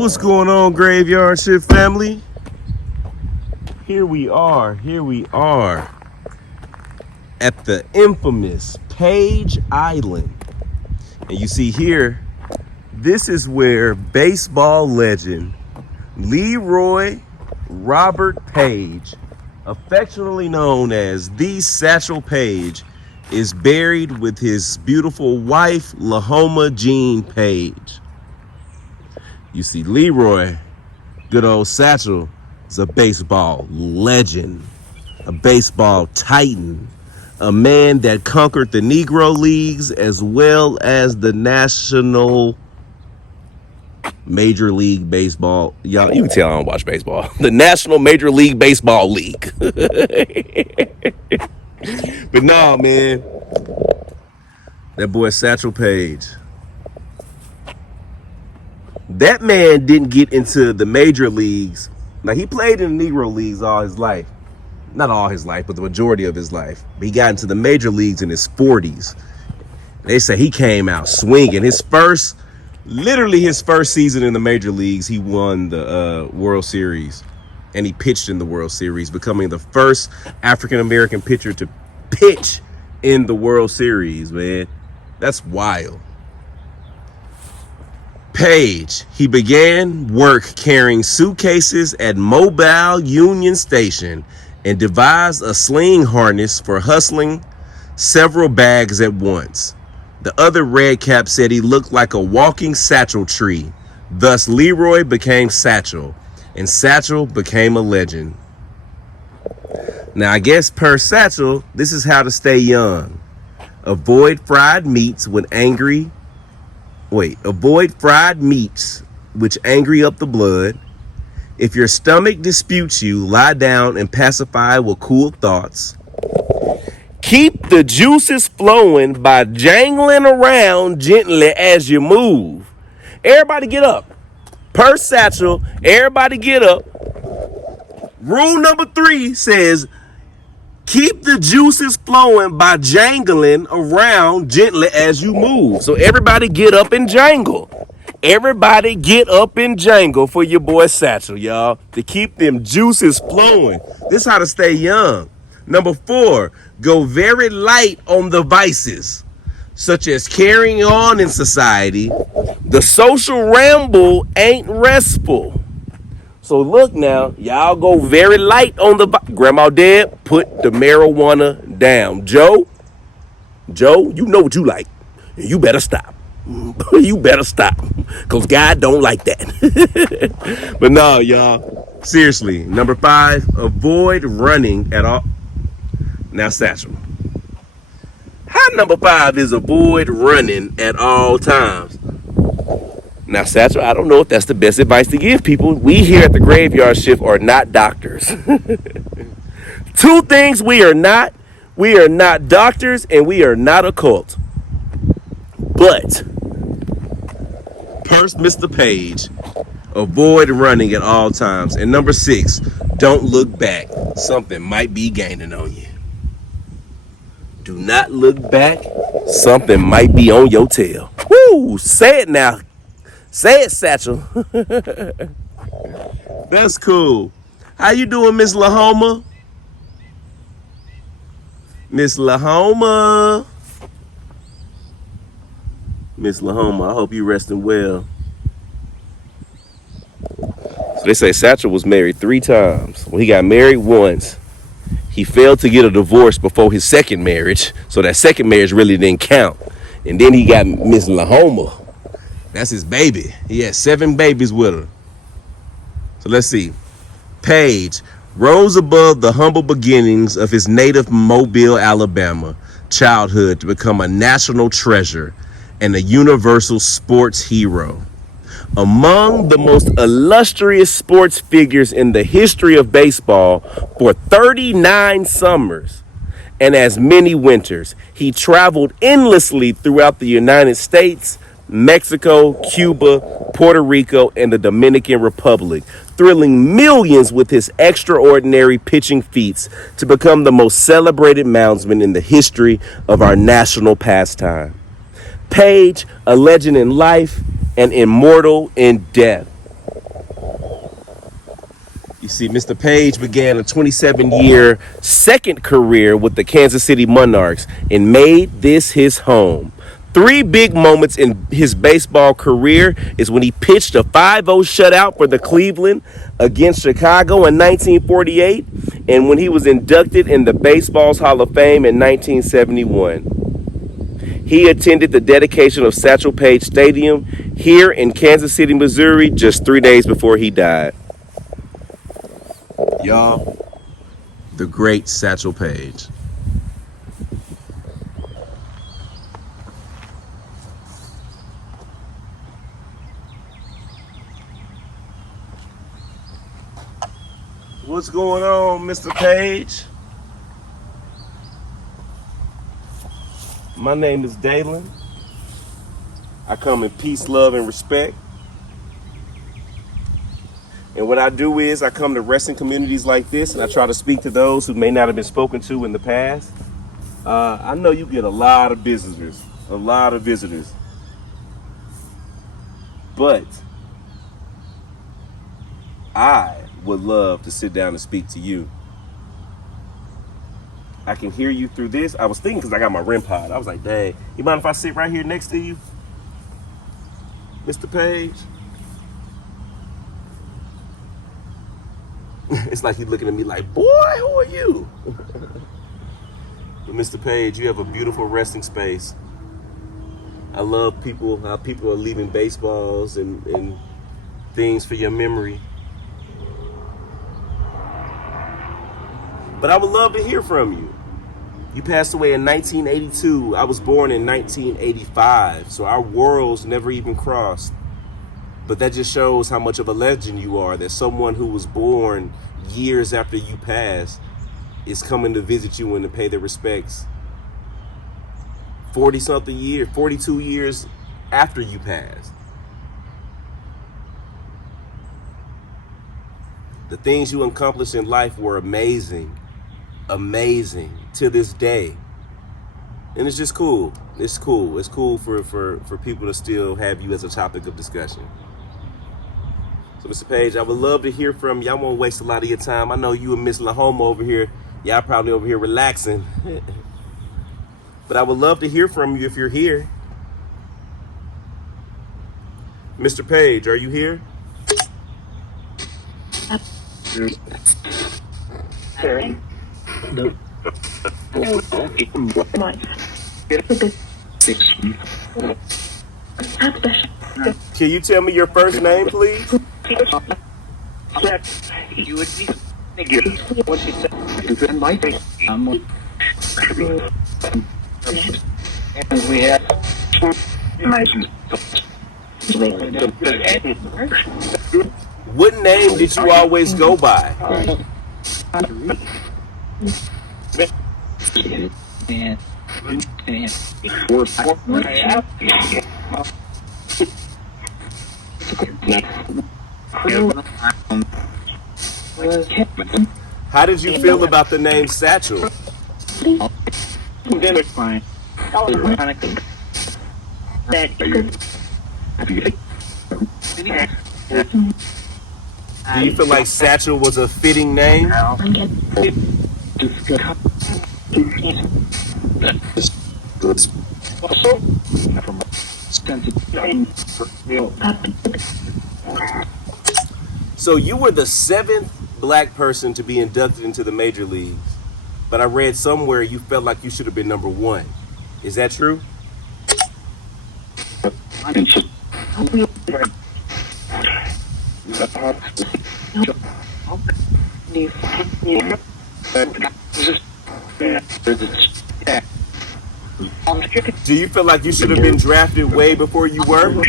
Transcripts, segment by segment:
What's going on, Graveyard Shift family? Here we are at the infamous Paige Island. And you see here, this is where baseball legend Leroy Robert Paige, affectionately known as the Satchel Paige, is buried with his beautiful wife, Lahoma Jean Paige. You see, Leroy, good old Satchel, is a baseball legend, a baseball titan, a man that conquered the Negro Leagues as well as the National Major League Baseball. Y'all, you can tell I don't watch baseball. The National Major League Baseball League. But no, man, that boy Satchel Paige. That man didn't get into the major leagues. Now, he played in the Negro Leagues all his life. Not all his life, but the majority of his life. But he got into the major leagues in his 40s. They say he came out swinging. Literally his first season in the major leagues, he won the World Series. And he pitched in the World Series, becoming the first African-American pitcher to pitch in the World Series, man. That's wild. Paige, he began work carrying suitcases at Mobile Union Station and devised a sling harness for hustling several bags at once. The other redcap said he looked like a walking satchel tree. Thus, Leroy became Satchel, and Satchel became a legend. Now, I guess per Satchel, this is how to stay young. Avoid fried meats which angry up the blood. If your stomach disputes you, lie down and pacify with cool thoughts. Keep the juices flowing by jangling around gently as you move. Everybody get up. Per Satchel, everybody get up. Rule number 3 says, keep the juices flowing by jangling around gently as you move. So everybody get up and jangle. Everybody get up and jangle for your boy Satchel, y'all, to keep them juices flowing. This is how to stay young. Number 4, go very light on the vices, such as carrying on in society. The social ramble ain't restful. So look now, y'all go very light on the Grandma dead, put the marijuana down. Joe, you know what you like. You better stop. You better stop, because God don't like that. But no, y'all, seriously, number 5, avoid running at all. Now, Satchel, how number 5 is avoid running at all times? Now, Satchel, I don't know if that's the best advice to give people. We here at the Graveyard Shift are not doctors. 2 things we are not. We are not doctors, and we are not a cult. But, first, Mr. Paige, avoid running at all times. And number 6, don't look back. Something might be gaining on you. Do not look back. Something might be on your tail. Woo! Say it now. Say it, Satchel. That's cool. How you doing, Miss Lahoma? Miss Lahoma. Miss Lahoma, I hope you resting well. So they say Satchel was married 3 times. Well, he got married once. He failed to get a divorce before his second marriage, so that second marriage really didn't count. And then he got Miss Lahoma. That's his baby. He had 7 babies with her. So let's see. Paige rose above the humble beginnings of his native Mobile, Alabama childhood to become a national treasure and a universal sports hero. Among the most illustrious sports figures in the history of baseball for 39 summers and as many winters, he traveled endlessly throughout the United States, Mexico, Cuba, Puerto Rico, and the Dominican Republic, thrilling millions with his extraordinary pitching feats to become the most celebrated moundsman in the history of our national pastime. Paige, a legend in life and immortal in death. See, Mr. Paige began a 27-year second career with the Kansas City Monarchs and made this his home. Three big moments in his baseball career is when he pitched a 5-0 shutout for the Cleveland against Chicago in 1948 and when he was inducted in the Baseball's Hall of Fame in 1971. He attended the dedication of Satchel Paige Stadium here in Kansas City, Missouri, just 3 days before he died. Y'all, the great Satchel Paige. What's going on, Mr. Paige? My name is Dalen. I come in peace, love, and respect. And what I do is I come to wrestling communities like this and I try to speak to those who may not have been spoken to in the past. I know you get a lot of visitors, but I would love to sit down and speak to you. I can hear you through this. I was thinking because I got my REM pod. I was like, dang, you mind if I sit right here next to you, Mr. Paige? It's like he's looking at me like, boy, who are you? But Mr. Paige, you have a beautiful resting space. I love how people are leaving baseballs and things for your memory. But I would love to hear from you. You passed away in 1982. I was born in 1985, so our worlds never even crossed. But that just shows how much of a legend you are, that someone who was born years after you passed is coming to visit you and to pay their respects 42 years after you passed. The things you accomplished in life were amazing to this day. And it's just cool. It's cool for people to still have you as a topic of discussion. So, Mr. Paige, I would love to hear from you. I won't waste a lot of your time. I know you and Miss LaHoma over here. Y'all probably over here relaxing. But I would love to hear from you if you're here. Mr. Paige, are you here? Can you tell me your first name, please? What name did you always go by? How did you feel about the name Satchel? Do you feel like Satchel was a fitting name? So you were the 7th black person to be inducted into the major leagues, but I read somewhere you felt like you should have been number 1. Is that true? Do you feel like you should have been drafted way before you were?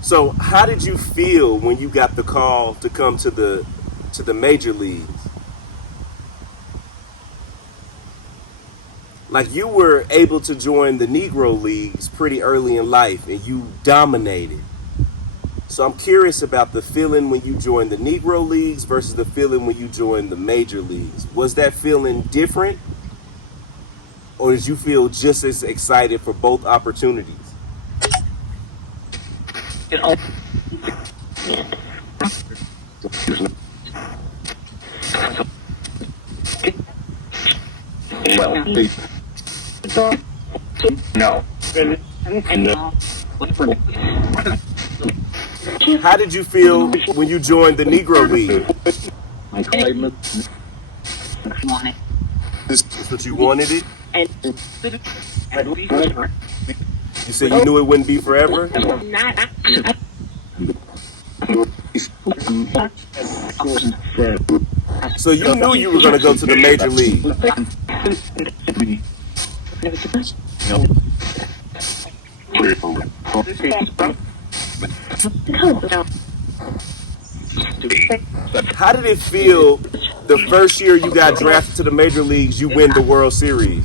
So how did you feel when you got the call to come to the major leagues? Like, you were able to join the Negro Leagues pretty early in life and you dominated. So I'm curious about the feeling when you joined the Negro Leagues versus the feeling when you joined the Major Leagues. Was that feeling different, or did you feel just as excited for both opportunities? No. How did you feel when you joined the Negro League? That's what you wanted it? You said you knew it wouldn't be forever? So you knew you were going to go to the Major League. How did it feel the first year you got drafted to the Major Leagues, you win the World Series?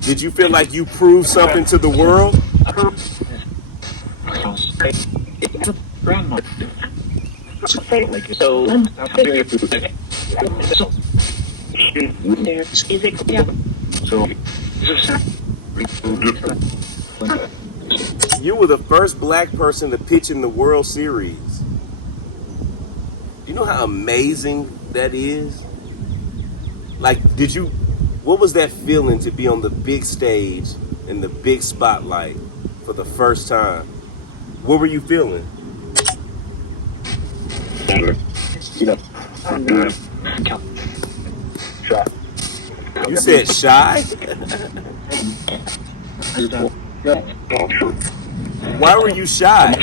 Did you feel like you proved something to the world? You were the first black person to pitch in the World Series. Do you know how amazing that is? Like, what was that feeling to be on the big stage in the big spotlight for the first time? What were you feeling? You said shy? Why were you shy?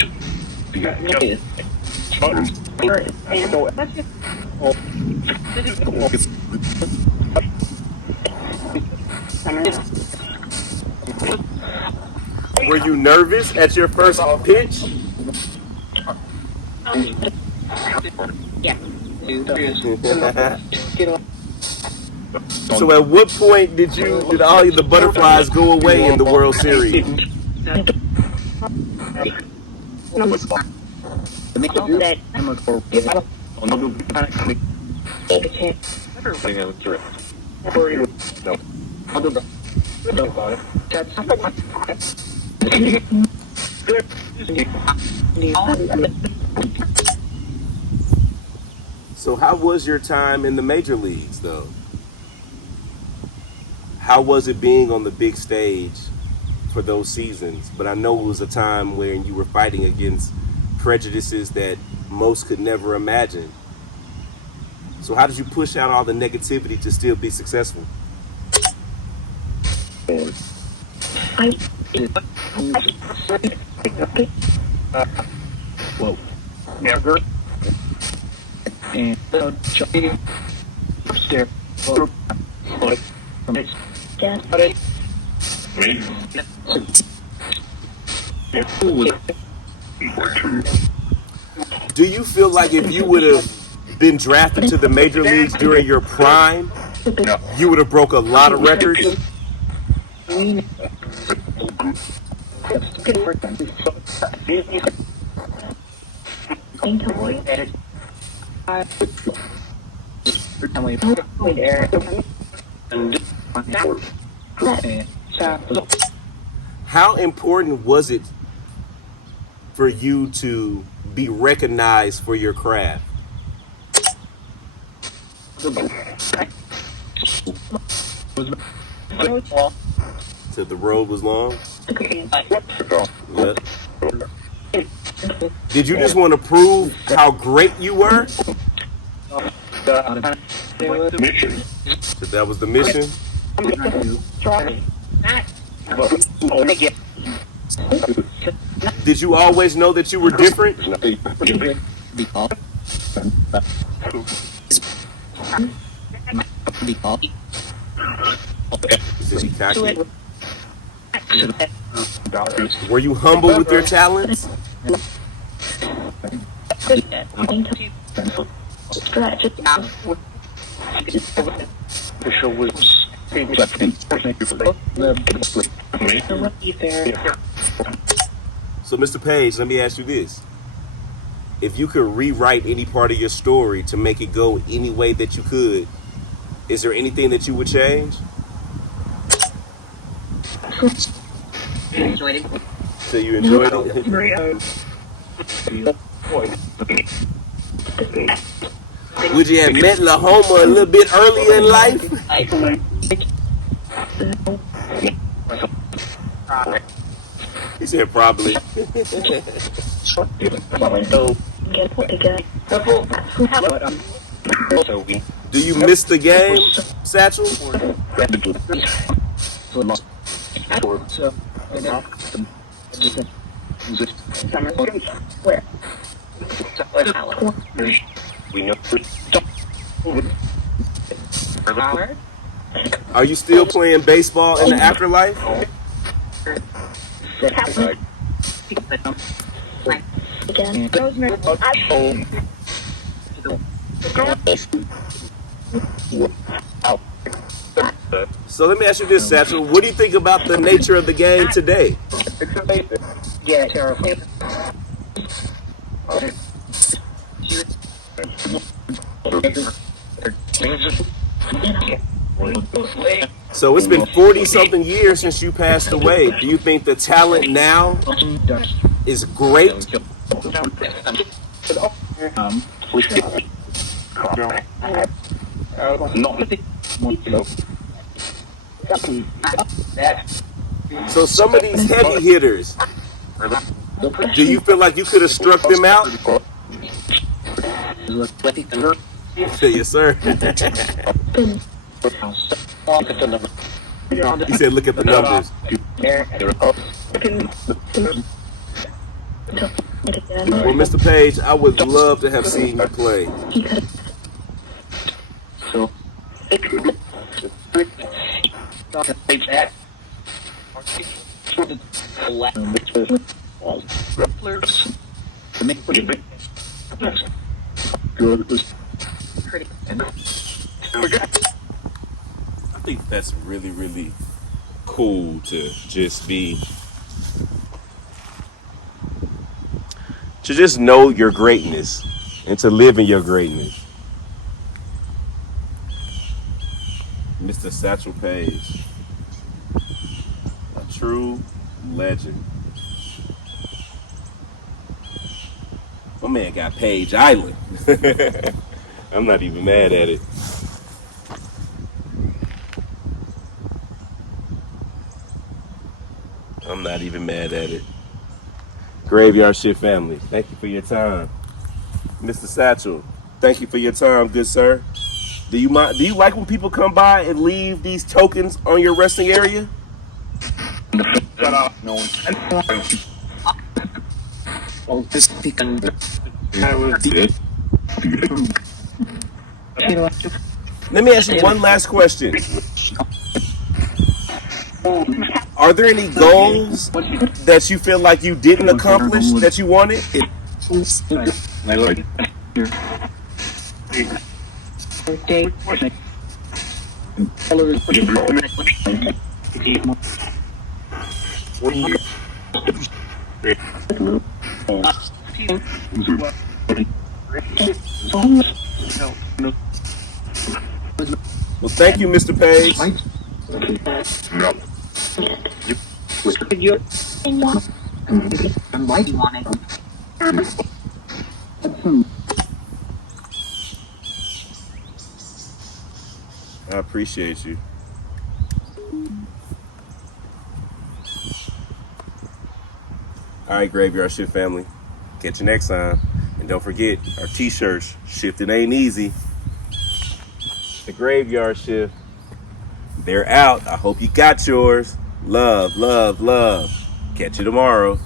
Were you nervous at your first pitch? So at what point did all the butterflies go away in the World Series? So how was your time in the Major Leagues, though? How was it being on the big stage for those seasons? But I know it was a time when you were fighting against prejudices that most could never imagine. So how did you push out all the negativity to still be successful? Whoa. Never. And do you feel like if you would have been drafted to the Major Leagues during your prime, you would have broke a lot of records? How important was it for you to be recognized for your craft? So the road was long? Yeah. Did you just want to prove how great you were? So that was the mission? Did you always know that you were different? Is he cocky? Were you humble with your talents? Spratt just The show was So, Mr. Page, let me ask you this. If you could rewrite any part of your story to make it go any way that you could, is there anything that you would change? enjoyed it. So you enjoyed it? Would you have met Lahoma a little bit earlier in life? He said probably. Do you miss the game, Satchel? Where? Are you still playing baseball in the afterlife? Again. So let me ask you this, Satchel. What do you think about the nature of the game today? Yeah, terrible. So it's been 40-something years since you passed away. Do you think the talent now is great? So some of these heavy hitters, do you feel like you could have struck them out? Yes, sir. He said, look at the numbers. Well, Mr. Page, I would love to have seen you play. I think that's really, really cool to just know your greatness and to live in your greatness. Mr. Satchel Paige, a true legend. My man got Page Island. I'm not even mad at it. I'm not even mad at it. Graveyard Shift family, thank you for your time. Mr. Satchel, thank you for your time, good sir. Do you like when people come by and leave these tokens on your resting area? Let me ask you one last question. Are there any goals that you feel like you didn't accomplish that you wanted? Well, thank you, Mr. Page. I appreciate you. All right, Graveyard Shift family. Catch you next time. And don't forget, our t-shirts, shifting ain't easy. The Graveyard Shift. They're out. I hope you got yours. Love, love, love. Catch you tomorrow.